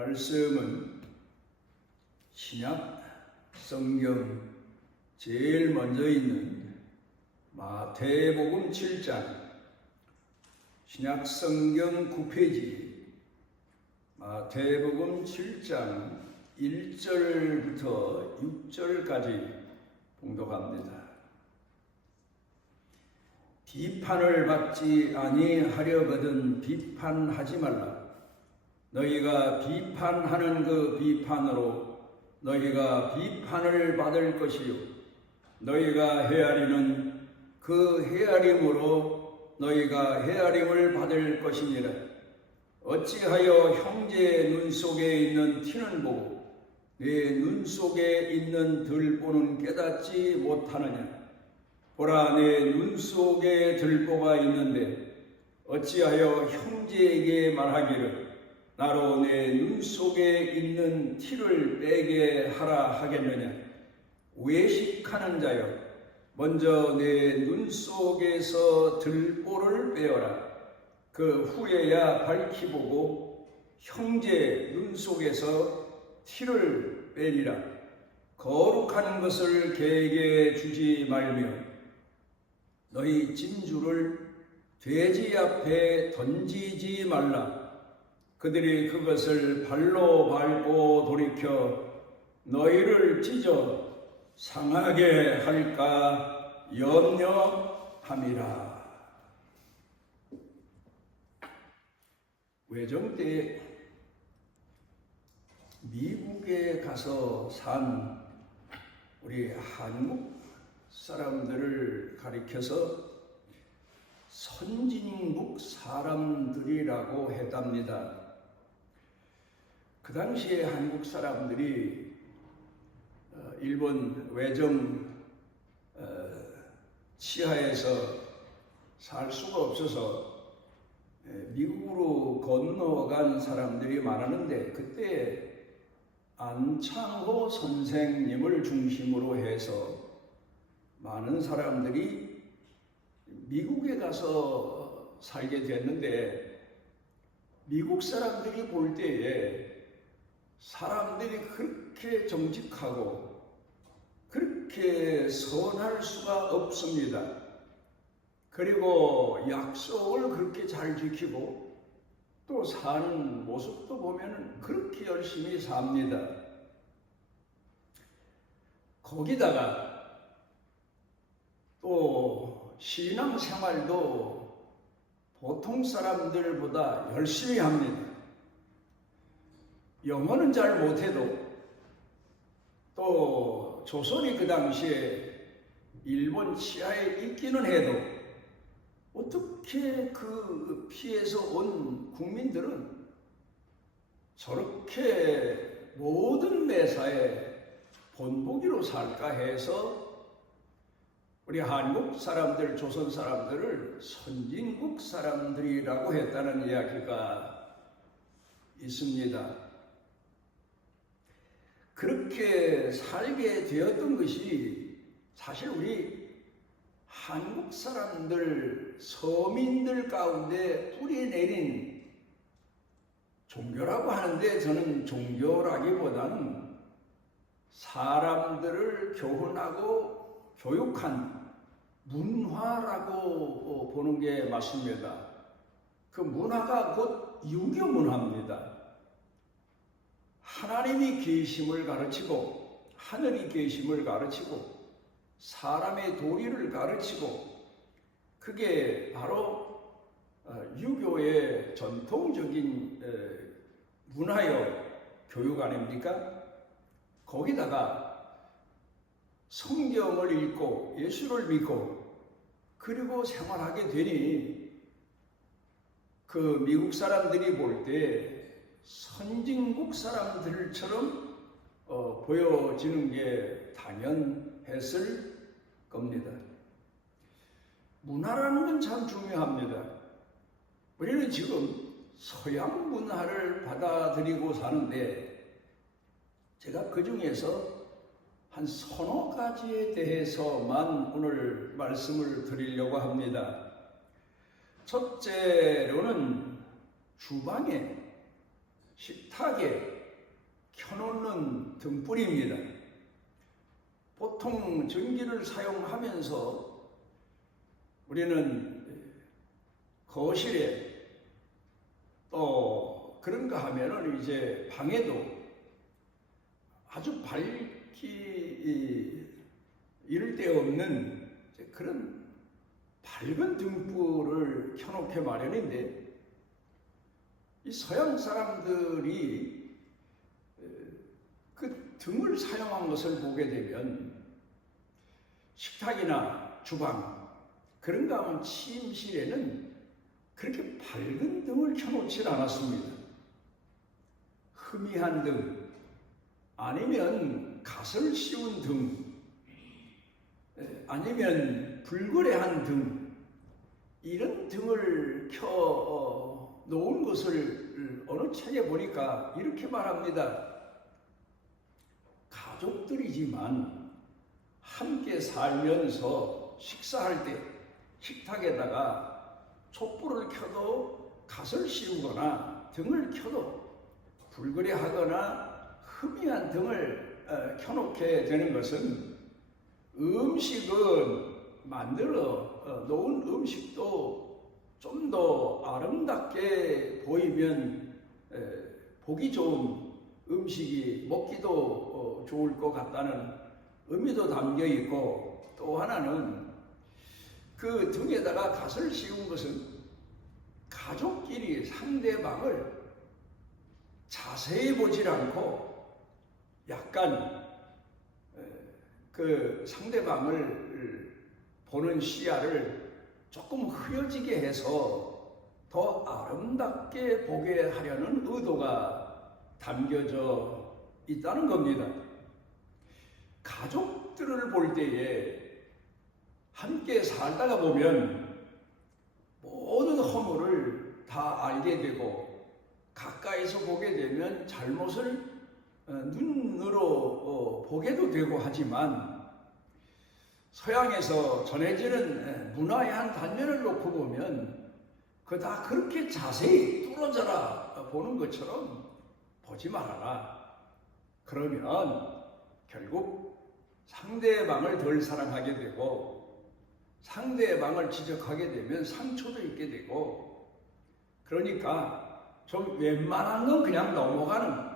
말씀은 신약 성경 제일 먼저 있는 마태복음 7장 신약 성경 9페이지 마태복음 7장 1절부터 6절까지 봉독합니다. 비판을 받지 아니하려거든 비판하지 말라. 너희가 비판하는 그 비판으로 너희가 비판을 받을 것이요 너희가 헤아리는 그 헤아림으로 너희가 헤아림을 받을 것이니라. 어찌하여 형제의 눈 속에 있는 티는 보고 내 눈 속에 있는 들보는 깨닫지 못하느냐. 보라, 내 눈 속에 들보가 있는데 어찌하여 형제에게 말하기를 나로 내 눈 속에 있는 티를 빼게 하라 하겠느냐. 외식하는 자여, 먼저 내 눈 속에서 들보를 빼어라. 그 후에야 밝히 보고 형제 눈 속에서 티를 빼리라. 거룩한 것을 개에게 주지 말며 너희 진주를 돼지 앞에 던지지 말라. 그들이 그것을 발로 밟고 돌이켜 너희를 찢어 상하게 할까 염려함이라. 외정 때 미국에 가서 산 우리 한국 사람들을 가리켜서 선진국 사람들이라고 했답니다. 그 당시에 한국 사람들이 일본 외정 치하에서 살 수가 없어서 미국으로 건너간 사람들이 많았는데 그때 안창호 선생님을 중심으로 해서 많은 사람들이 미국에 가서 살게 됐는데 미국 사람들이 볼 때에 사람들이 그렇게 정직하고 그렇게 선할 수가 없습니다. 그리고 약속을 그렇게 잘 지키고 또 사는 모습도 보면 그렇게 열심히 삽니다. 거기다가 또 신앙생활도 보통 사람들보다 열심히 합니다. 영어는 잘 못해도 또 조선이 그 당시에 일본 치하에 있기는 해도 어떻게 그 피해서 온 국민들은 저렇게 모든 매사에 본보기로 살까 해서 우리 한국 사람들, 조선 사람들을 선진국 사람들이라고 했다는 이야기가 있습니다. 그렇게 살게 되었던 것이 사실 우리 한국 사람들, 서민들 가운데 뿌리내린 종교라고 하는데 저는 종교라기보다는 사람들을 교훈하고 교육한 문화라고 보는 게 맞습니다. 그 문화가 곧 유교 문화입니다. 하나님이 계심을 가르치고 하늘이 계심을 가르치고 사람의 도리를 가르치고 그게 바로 유교의 전통적인 문화여 교육 아닙니까? 거기다가 성경을 읽고 예수를 믿고 그리고 생활하게 되니 그 미국 사람들이 볼 때 선진국 사람들처럼 보여지는 게 당연했을 겁니다. 문화라는 건 참 중요합니다. 우리는 지금 서양 문화를 받아들이고 사는데 제가 그 중에서 한 서너 가지에 대해서만 오늘 말씀을 드리려고 합니다. 첫째로는 주방에 식탁에 켜놓는 등불입니다. 보통 전기를 사용하면서 우리는 거실에 또 그런가 하면은 이제 방에도 아주 밝기 이를 데 없는 그런 밝은 등불을 켜놓게 마련인데, 이 서양 사람들이 그 등을 사용한 것을 보게 되면 식탁이나 주방, 그런가 하면 침실에는 그렇게 밝은 등을 켜놓지 않았습니다. 흐미한 등, 아니면 갓을 씌운 등, 아니면 불그레한 등, 이런 등을 켜 놓은 것을 어느 책에 보니까 이렇게 말합니다. 가족들이지만 함께 살면서 식사할 때 식탁에다가 촛불을 켜도 갓을 씌우거나 등을 켜도 불그레하거나 흐미한 등을 켜놓게 되는 것은 음식은 만들어 놓은 음식도 좀 더 아름답게 보이면 보기 좋은 음식이 먹기도 좋을 것 같다는 의미도 담겨 있고, 또 하나는 그 등에다가 갓을 씌운 것은 가족끼리 상대방을 자세히 보질 않고 약간 그 상대방을 보는 시야를 조금 흐려지게 해서 더 아름답게 보게 하려는 의도가 담겨져 있다는 겁니다. 가족들을 볼 때에 함께 살다가 보면 모든 허물을 다 알게 되고, 가까이서 보게 되면 잘못을 눈으로 보게도 되고 하지만, 서양에서 전해지는 문화의 한 단면을 놓고 보면 그 다 그렇게 자세히 뚫어져라 보는 것처럼 보지 말아라. 그러면 결국 상대방을 덜 사랑하게 되고, 상대방을 지적하게 되면 상처도 있게 되고, 그러니까 좀 웬만한 건 그냥 넘어가는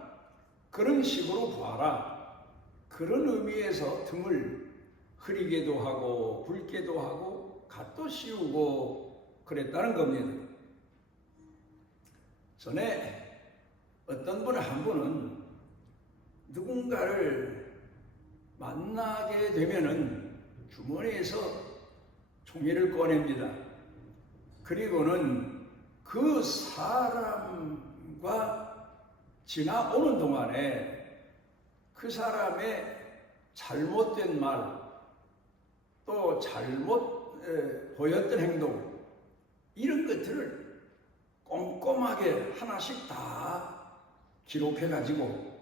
그런 식으로 봐라. 그런 의미에서 등을 흐리게도 하고 붉게도 하고 갓도 씌우고 그랬다는 겁니다. 전에 어떤 한 분은 누군가를 만나게 되면은 주머니에서 종이를 꺼냅니다. 그리고는 그 사람과 지나오는 동안에 그 사람의 잘못된 말, 또 잘못 보였던 행동, 이런 것들을 꼼꼼하게 하나씩 다 기록해가지고,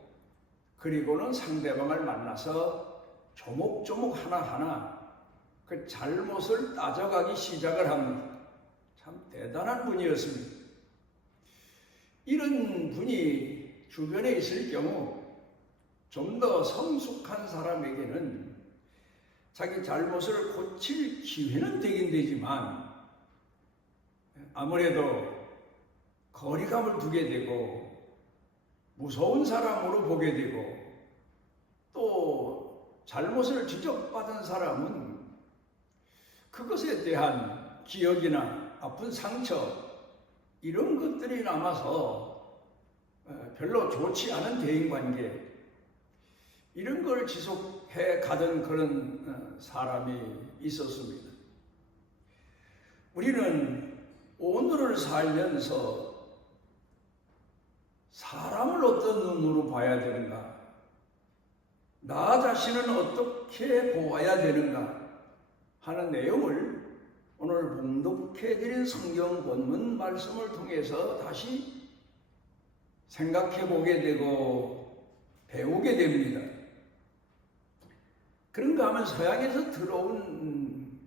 그리고는 상대방을 만나서 조목조목 하나하나 그 잘못을 따져가기 시작을 합니다. 참 대단한 분이었습니다. 이런 분이 주변에 있을 경우 좀 더 성숙한 사람에게는 자기 잘못을 고칠 기회는 되긴 되지만, 아무래도 거리감을 두게 되고 무서운 사람으로 보게 되고, 또 잘못을 지적받은 사람은 그것에 대한 기억이나 아픈 상처, 이런 것들이 남아서 별로 좋지 않은 대인관계, 이런 걸 지속해 가던 그런 사람이 있었습니다. 우리는 오늘을 살면서 사람을 어떤 눈으로 봐야 되는가, 나 자신은 어떻게 보아야 되는가 하는 내용을 오늘 봉독해 드린 성경 본문 말씀을 통해서 다시 생각해 보게 되고 배우게 됩니다. 그런가 하면 서양에서 들어온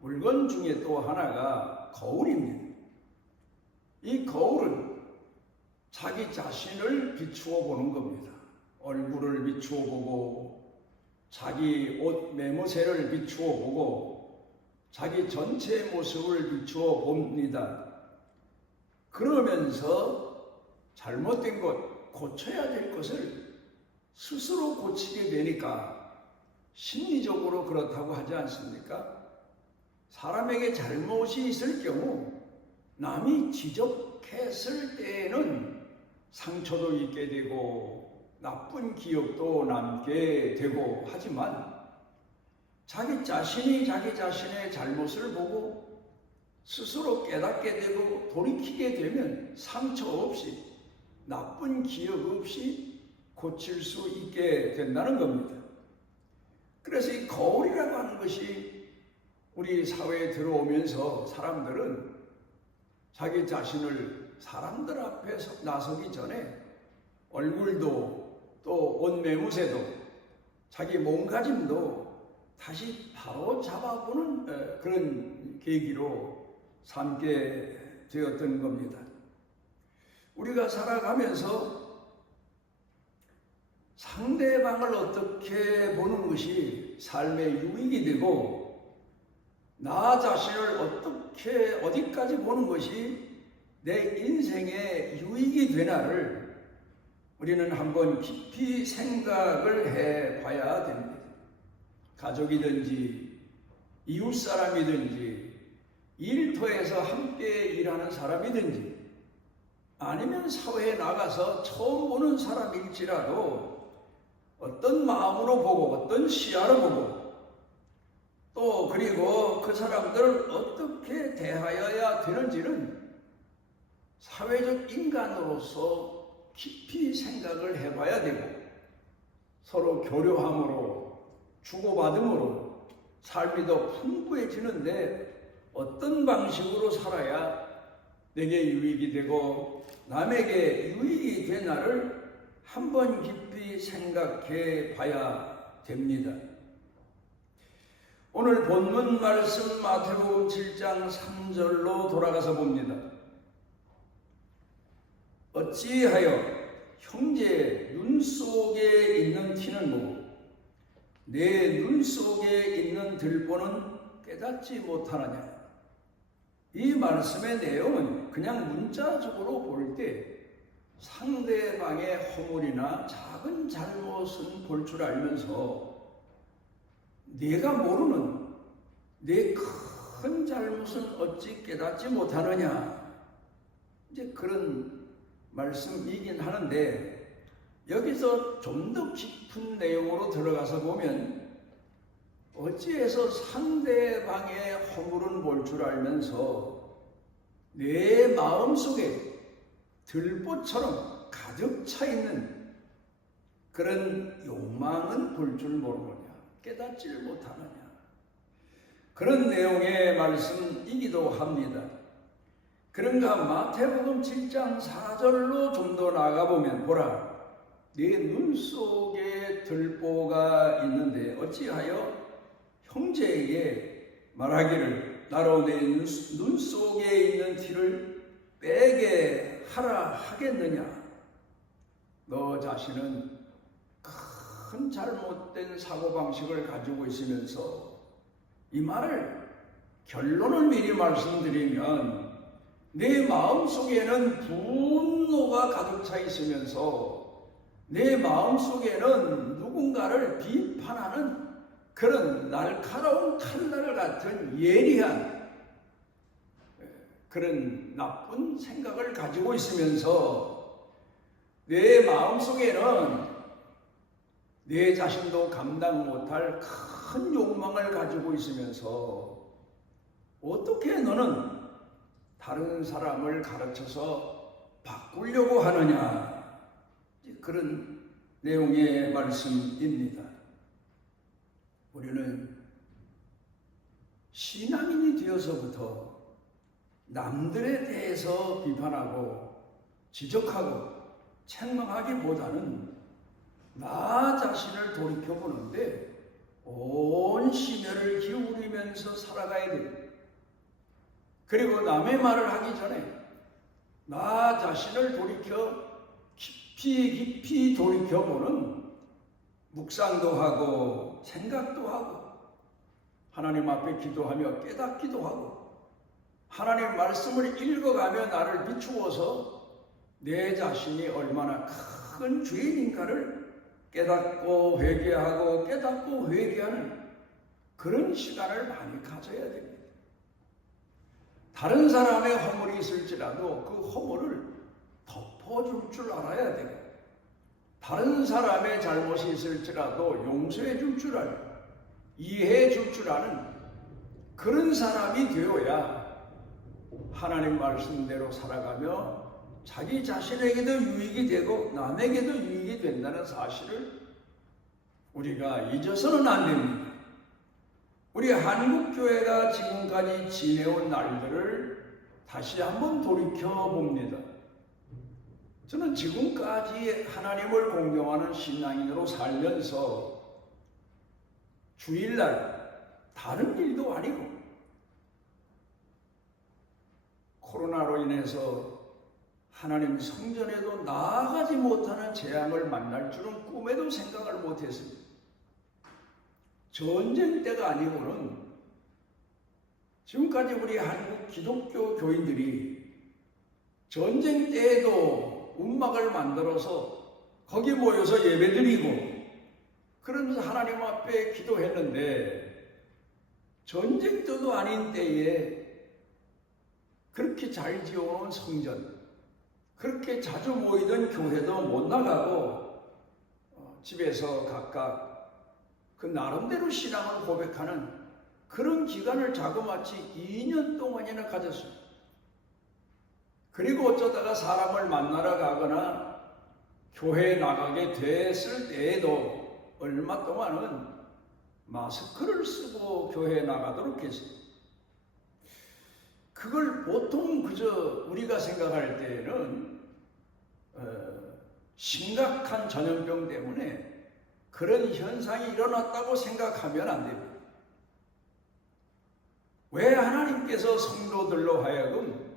물건 중에 또 하나가 거울입니다. 이 거울은 자기 자신을 비추어 보는 겁니다. 얼굴을 비추어 보고 자기 옷 매무새를 비추어 보고 자기 전체 모습을 비추어 봅니다. 그러면서 잘못된 것, 고쳐야 될 것을 스스로 고치게 되니까 심리적으로 그렇다고 하지 않습니까? 사람에게 잘못이 있을 경우 남이 지적했을 때에는 상처도 있게 되고 나쁜 기억도 남게 되고 하지만 자기 자신이 자기 자신의 잘못을 보고 스스로 깨닫게 되고 돌이키게 되면 상처 없이 나쁜 기억 없이 고칠 수 있게 된다는 겁니다. 그래서 이 거울이라고 하는 것이 우리 사회에 들어오면서 사람들은 자기 자신을 사람들 앞에 나서기 전에 얼굴도 또 옷 매무새도 자기 몸가짐도 다시 바로 잡아보는 그런 계기로 삼게 되었던 겁니다. 우리가 살아가면서 상대방을 어떻게 보는 것이 삶의 유익이 되고 나 자신을 어떻게 어디까지 보는 것이 내 인생의 유익이 되나를 우리는 한번 깊이 생각을 해봐야 됩니다. 가족이든지 이웃 사람이든지 일터에서 함께 일하는 사람이든지 아니면 사회에 나가서 처음 보는 사람일지라도 어떤 마음으로 보고 어떤 시야로 보고 또 그리고 그 사람들을 어떻게 대하여야 되는지는 사회적 인간으로서 깊이 생각을 해봐야 되고 서로 교류함으로 주고받음으로 삶이 더 풍부해지는데 어떤 방식으로 살아야 내게 유익이 되고 남에게 유익이 되나를 한번 깊이 생각해 봐야 됩니다. 오늘 본문 말씀 마태복음 7장 3절로 돌아가서 봅니다. 어찌하여 형제의 눈 속에 있는 티는 뭐고 내 눈 속에 있는 들보는 깨닫지 못하느냐. 이 말씀의 내용은 그냥 문자적으로 볼 때 상대방의 허물이나 작은 잘못은 볼 줄 알면서 내가 모르는 내 큰 잘못은 어찌 깨닫지 못하느냐. 이제 그런 말씀이긴 하는데 여기서 좀 더 깊은 내용으로 들어가서 보면 어찌해서 상대방의 허물은 볼 줄 알면서 내 마음속에 들보처럼 가득 차 있는 그런 욕망은 볼 줄 모르느냐, 깨닫지를 못하느냐. 그런 내용의 말씀이기도 합니다. 그런가 마태복음 7장 4절로 좀 더 나가보면 보라, 네 눈 속에 들보가 있는데 어찌하여 형제에게 말하기를 나로 내 눈 속에 있는 티를 빼게 하라 하겠느냐. 너 자신은 큰 잘못된 사고방식을 가지고 있으면서 이 말을 결론을 미리 말씀드리면 내 마음속에는 분노가 가득 차 있으면서 내 마음속에는 누군가를 비판하는 그런 날카로운 칼날 같은 예리한 그런 나쁜 생각을 가지고 있으면서 내 마음속에는 내 자신도 감당 못할 큰 욕망을 가지고 있으면서 어떻게 너는 다른 사람을 가르쳐서 바꾸려고 하느냐. 그런 내용의 말씀입니다. 우리는 신앙인이 되어서부터 남들에 대해서 비판하고 지적하고 책망하기보다는 나 자신을 돌이켜보는데 온 심혈을 기울이면서 살아가야 됩니다. 그리고 남의 말을 하기 전에 나 자신을 돌이켜 깊이 돌이켜보는 묵상도 하고 생각도 하고 하나님 앞에 기도하며 깨닫기도 하고 하나님 말씀을 읽어가며 나를 비추어서 내 자신이 얼마나 큰 죄인인가를 깨닫고 회개하고 깨닫고 회개하는 그런 시간을 많이 가져야 됩니다. 다른 사람의 허물이 있을지라도 그 허물을 덮어줄 줄 알아야 되고 다른 사람의 잘못이 있을지라도 용서해 줄 줄 알고 이해해 줄 줄 아는 그런 사람이 되어야 하나님 말씀대로 살아가며 자기 자신에게도 유익이 되고 남에게도 유익이 된다는 사실을 우리가 잊어서는 안 됩니다. 우리 한국교회가 지금까지 지내온 날들을 다시 한번 돌이켜봅니다. 저는 지금까지 하나님을 공경하는 신앙인으로 살면서 주일날 다른 일도 아니고 코로나로 인해서 하나님 성전에도 나아가지 못하는 재앙을 만날 줄은 꿈에도 생각을 못했습니다. 전쟁 때가 아니고는 지금까지 우리 한국 기독교 교인들이 전쟁 때에도 움막을 만들어서 거기 모여서 예배드리고 그러면서 하나님 앞에 기도했는데 전쟁 때도 아닌 때에 그렇게 잘 지어놓은 성전, 그렇게 자주 모이던 교회도 못 나가고 집에서 각각 그 나름대로 신앙을 고백하는 그런 기간을 자그마치 2년 동안이나 가졌습니다. 그리고 어쩌다가 사람을 만나러 가거나 교회에 나가게 됐을 때에도 얼마 동안은 마스크를 쓰고 교회에 나가도록 했습니다. 그걸 보통 그저 우리가 생각할 때는 심각한 전염병 때문에 그런 현상이 일어났다고 생각하면 안 됩니다. 왜 하나님께서 성도들로 하여금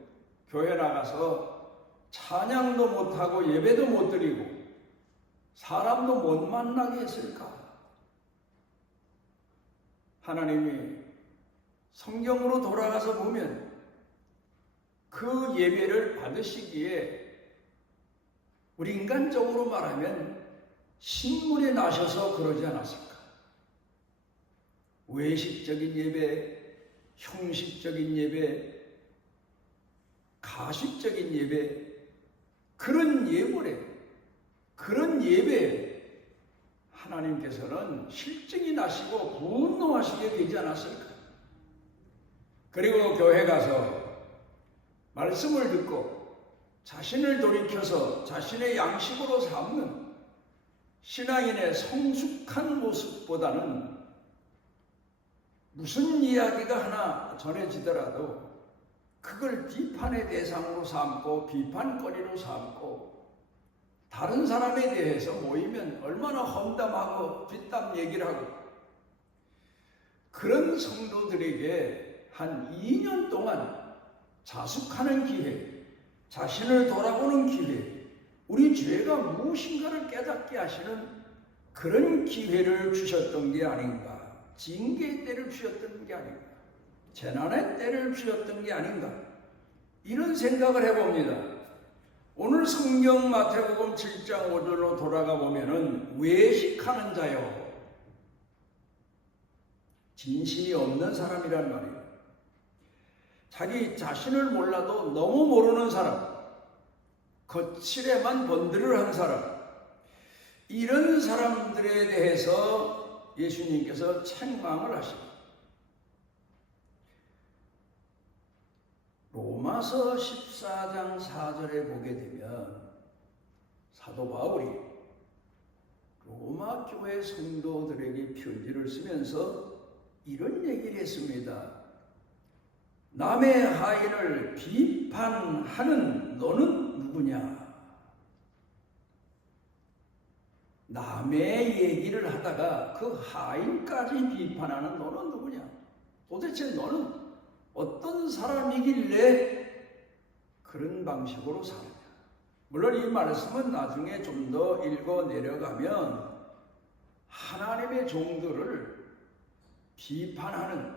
교회 나가서 찬양도 못하고 예배도 못 드리고 사람도 못 만나게 했을까? 하나님이 성경으로 돌아가서 보면 그 예배를 받으시기에 우리 인간적으로 말하면 신물에 나셔서 그러지 않았을까? 외식적인 예배, 형식적인 예배, 가식적인 예배, 그런 예물에, 그런 예배에 하나님께서는 실증이 나시고 분노하시게 되지 않았을까? 그리고 교회 가서 말씀을 듣고 자신을 돌이켜서 자신의 양식으로 삼는 신앙인의 성숙한 모습보다는 무슨 이야기가 하나 전해지더라도 그걸 비판의 대상으로 삼고 비판거리로 삼고 다른 사람에 대해서 모이면 얼마나 험담하고 뒷담 얘기를 하고 그런 성도들에게 한 2년 동안 자숙하는 기회, 자신을 돌아보는 기회, 우리 죄가 무엇인가를 깨닫게 하시는 그런 기회를 주셨던 게 아닌가, 징계의 때를 주셨던 게 아닌가, 재난의 때를 주셨던 게 아닌가, 이런 생각을 해봅니다. 오늘 성경 마태복음 7장 5절로 돌아가 보면은 외식하는 자요, 진심이 없는 사람이란 말이에요. 자기 자신을 몰라도 너무 모르는 사람, 거칠에만 번들을 한 사람, 이런 사람들에 대해서 예수님께서 책망을 하십니다. 로마서 14장 4절에 보게 되면 사도 바울이 로마 교회 성도들에게 편지를 쓰면서 이런 얘기를 했습니다. 남의 하인을 비판하는 너는 누구냐? 남의 얘기를 하다가 그 하인까지 비판하는 너는 누구냐? 도대체 너는 어떤 사람이길래 그런 방식으로 사느냐? 물론 이 말씀은 나중에 좀 더 읽어 내려가면 하나님의 종들을 비판하는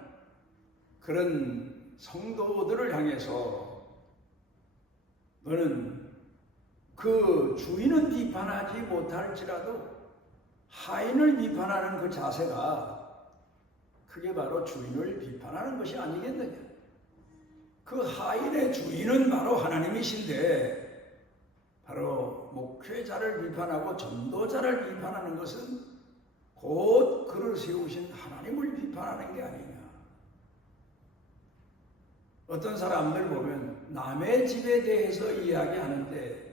그런 성도들을 향해서 너는 그 주인은 비판하지 못할지라도 하인을 비판하는 그 자세가 그게 바로 주인을 비판하는 것이 아니겠느냐. 그 하인의 주인은 바로 하나님이신데 바로 목회자를 비판하고 전도자를 비판하는 것은 곧 그를 세우신 하나님을 비판하는 게 아니냐. 어떤 사람들 보면 남의 집에 대해서 이야기하는데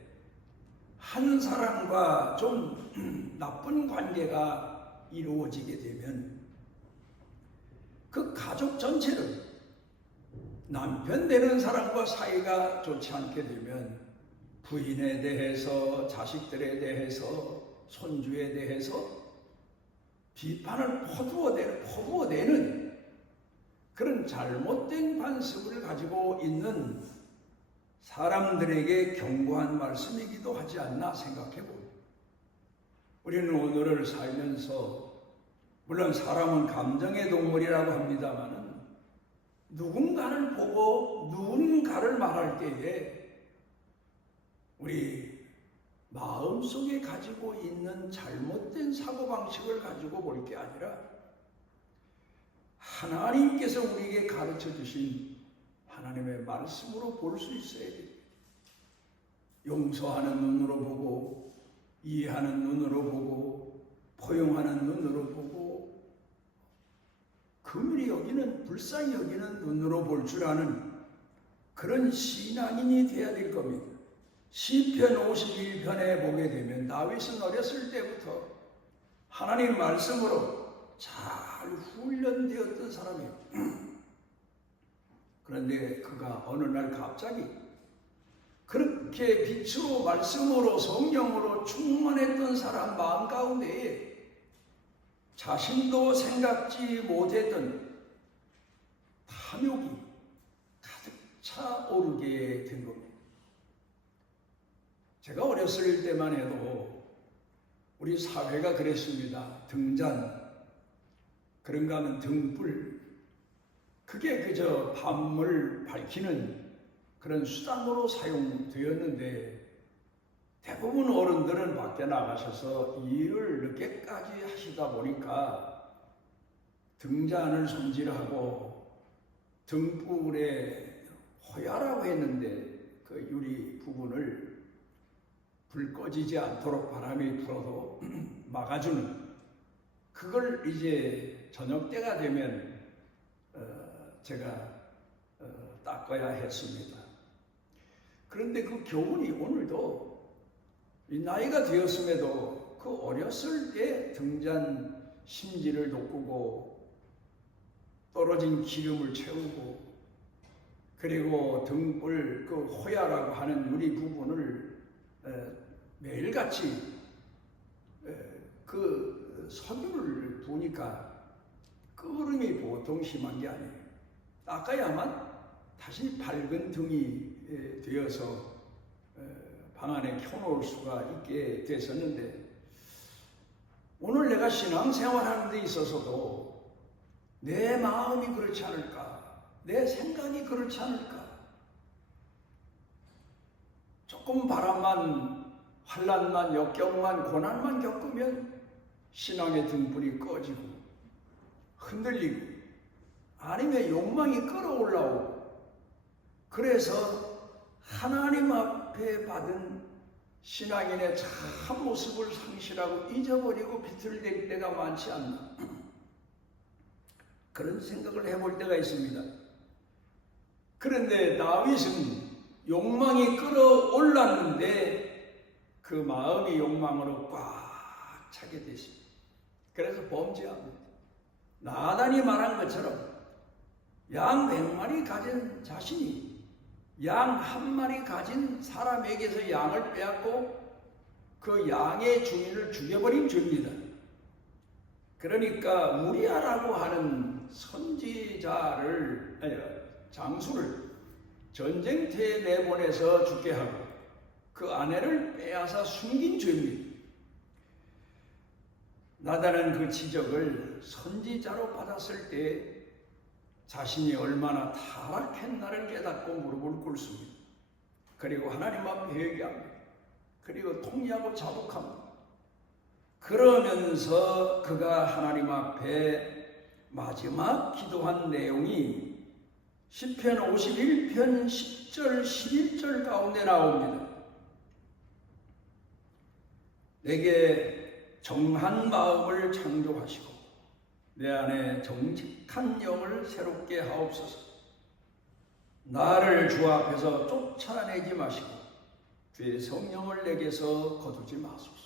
한 사람과 좀 나쁜 관계가 이루어지게 되면 그 가족 전체를 남편 되는 사람과 사이가 좋지 않게 되면 부인에 대해서 자식들에 대해서 손주에 대해서 비판을 퍼부어대는 그런 잘못된 관습을 가지고 있는 사람들에게 경고한 말씀이기도 하지 않나 생각해 봅니다. 우리는 오늘을 살면서 물론 사람은 감정의 동물이라고 합니다마는 누군가를 보고 누군가를 말할 때에 우리 마음속에 가지고 있는 잘못된 사고방식을 가지고 볼 게 아니라 하나님께서 우리에게 가르쳐 주신 하나님의 말씀으로 볼 수 있어야 됩니다. 용서하는 눈으로 보고 이해하는 눈으로 보고 포용하는 눈으로 보고 긍휼히 여기는 불쌍히 여기는 눈으로 볼 줄 아는 그런 신앙인이 되어야 될 겁니다. 시편 51편에 보게 되면 다윗은 어렸을 때부터 하나님 말씀으로 잘 훈련되었던 사람이에요. 그런데 그가 어느 날 갑자기 그렇게 빛으로 말씀으로 성령으로 충만했던 사람 마음 가운데에 자신도 생각지 못했던 탐욕이 가득 차오르게 된 겁니다. 제가 어렸을 때만 해도 우리 사회가 그랬습니다. 등잔, 그런가 하면 등불, 그게 그저 밤을 밝히는 그런 수단으로 사용되었는데 대부분 어른들은 밖에 나가셔서 일을 늦게까지 하시다 보니까 등잔을 손질하고 등불에 호야라고 했는데 그 유리 부분을 불 꺼지지 않도록 바람이 불어도 막아주는 그걸 이제 저녁 때가 되면 제가 닦아야 했습니다. 그런데 그 교훈이 오늘도 이 나이가 되었음에도 그 어렸을 때 등잔 심지를 돋구고 떨어진 기름을 채우고 그리고 등불 그 호야라고 하는 유리 부분을 매일같이 그 석유를 부으니까 끓음이 보통 심한 게 아니에요. 닦아야만 다시 밝은 등이 되어서 방 안에 켜놓을 수가 있게 됐었는데 오늘 내가 신앙생활하는 데 있어서도 내 마음이 그렇지 않을까, 내 생각이 그렇지 않을까, 조금 바람만, 환난만, 역경만, 고난만 겪으면 신앙의 등불이 꺼지고 흔들리고 아니면 욕망이 끌어올라오고 그래서 하나님 앞에 받은 신앙인의 참 모습을 상실하고 잊어버리고 비틀댈 때가 많지 않나 그런 생각을 해볼 때가 있습니다. 그런데 다윗은 욕망이 끌어올랐는데 그 마음이 욕망으로 꽉 차게 됐습니다. 그래서 범죄합니다. 나단이 말한 것처럼 양 100마리 가진 자신이 양 1마리 가진 사람에게서 양을 빼앗고 그 양의 주인을 죽여버린 죄입니다. 그러니까 무리아라고 하는 선지자를 장수를 전쟁터에 내보내서 죽게 하고 그 아내를 빼앗아 숨긴 죄입니다. 나단은 그 지적을 선지자로 받았을 때 자신이 얼마나 타락했나를 깨닫고 무릎을 꿇습니다. 그리고 하나님 앞에 회개합니다. 그리고 통회하고 자복합니다. 그러면서 그가 하나님 앞에 마지막 기도한 내용이 시편 51편 10절 11절 가운데 나옵니다. 내게 정한 마음을 창조하시고 내 안에 정직한 영을 새롭게 하옵소서. 나를 주 앞에서 쫓아내지 마시고 주의 성령을 내게서 거두지 마소서.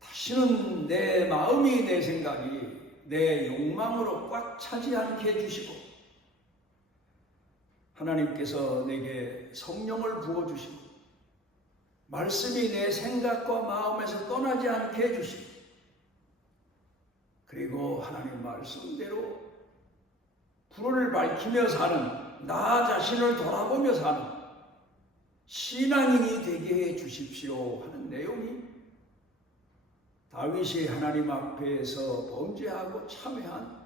다시는 내 마음이, 내 생각이 내 욕망으로 꽉 차지 않게 해주시고 하나님께서 내게 성령을 부어주시고 말씀이 내 생각과 마음에서 떠나지 않게 해주시고 그리고 하나님 말씀대로 불을 밝히며 사는, 나 자신을 돌아보며 사는 신앙인이 되게 해 주십시오 하는 내용이 다윗이 하나님 앞에서 범죄하고 참회한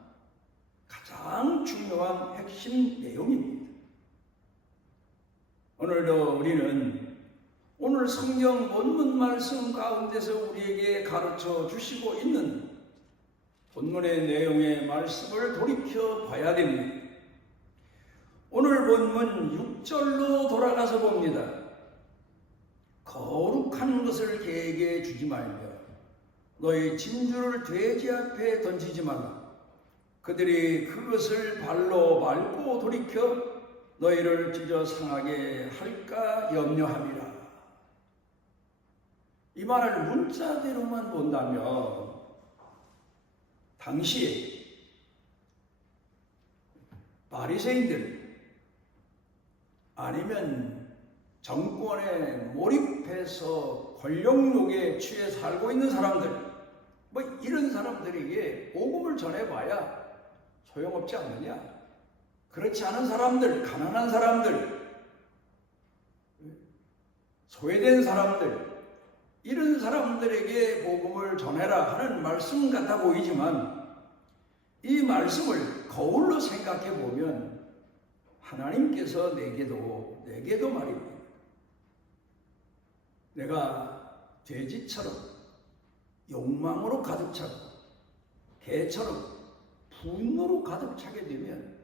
가장 중요한 핵심 내용입니다. 오늘도 우리는 오늘 성경 본문 말씀 가운데서 우리에게 가르쳐 주시고 있는 본문의 내용의 말씀을 돌이켜 봐야 됩니다. 오늘 본문 6절로 돌아가서 봅니다. 거룩한 것을 개에게 주지 말며 너희 진주를 돼지 앞에 던지지 말라. 그들이 그것을 발로 밟고 돌이켜 너희를 찢어 상하게 할까 염려함이라. 이 말을 문자대로만 본다면 당시에 바리새인들 아니면 정권에 몰입해서 권력욕에 취해 살고 있는 사람들, 뭐 이런 사람들에게 복음을 전해봐야 소용없지 않느냐? 그렇지 않은 사람들, 가난한 사람들, 소외된 사람들, 이런 사람들에게 복음을 전해라 하는 말씀 같아 보이지만 이 말씀을 거울로 생각해 보면 하나님께서 내게도 말입니다. 내가 돼지처럼 욕망으로 가득 차고 개처럼 분노로 가득 차게 되면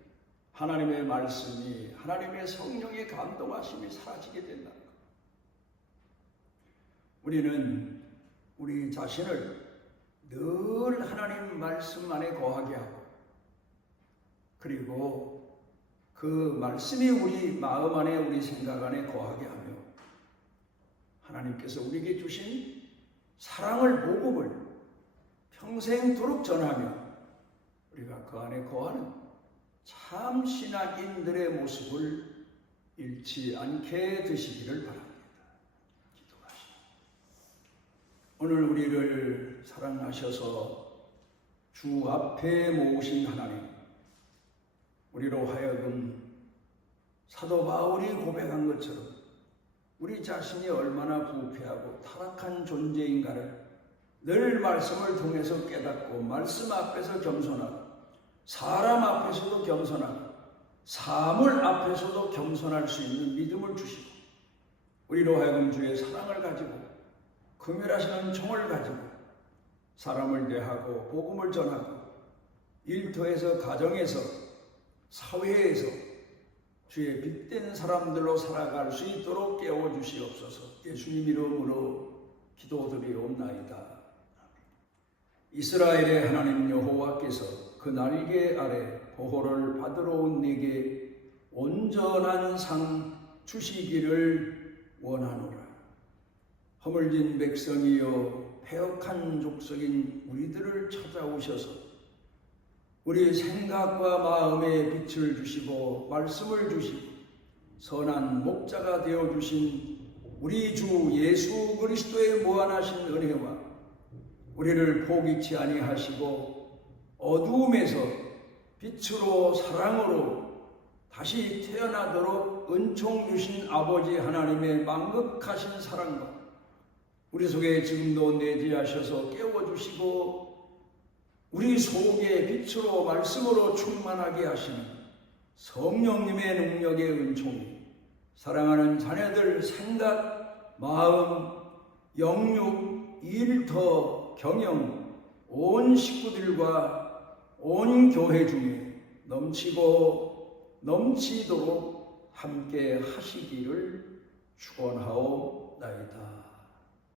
하나님의 말씀이, 하나님의 성령의 감동하심이 사라지게 된다. 우리는 우리 자신을 늘 하나님 말씀 안에 거하게 하고 그리고 그 말씀이 우리 마음 안에, 우리 생각 안에 거하게 하며 하나님께서 우리에게 주신 사랑을, 복음을 평생도록 전하며 우리가 그 안에 거하는 참 신앙인들의 모습을 잃지 않게 되시기를 바랍니다. 오늘 우리를 사랑하셔서 주 앞에 모으신 하나님, 우리로 하여금 사도 바울이 고백한 것처럼 우리 자신이 얼마나 부패하고 타락한 존재인가를 늘 말씀을 통해서 깨닫고 말씀 앞에서 겸손하고 사람 앞에서도 겸손하고 사물 앞에서도 겸손할 수 있는 믿음을 주시고 우리로 하여금 주의 사랑을 가지고 긍휼하시는 정을 가지고 사람을 대하고 복음을 전하고 일터에서, 가정에서, 사회에서 주의 빛된 사람들로 살아갈 수 있도록 깨워주시옵소서. 예수님 이름으로 기도드리옵나이다. 이스라엘의 하나님 여호와께서 그 날개 아래 보호를 받으러 온 네게 온전한 상 주시기를 원하노라. 허물진 백성이여 패역한 족속인 우리들을 찾아오셔서 우리 생각과 마음에 빛을 주시고 말씀을 주시고 선한 목자가 되어주신 우리 주 예수 그리스도의 무한하신 은혜와 우리를 포기치 아니하시고 어두움에서 빛으로 사랑으로 다시 태어나도록 은총 주신 아버지 하나님의 망극하신 사랑과 우리 속에 지금도 내재하셔서 깨워주시고 우리 속에 빛으로 말씀으로 충만하게 하시는 성령님의 능력의 은총이 사랑하는 자녀들 생각, 마음, 영육, 일터, 경영, 온 식구들과 온 교회 중에 넘치고 넘치도록 함께 하시기를 축원하옵나이다.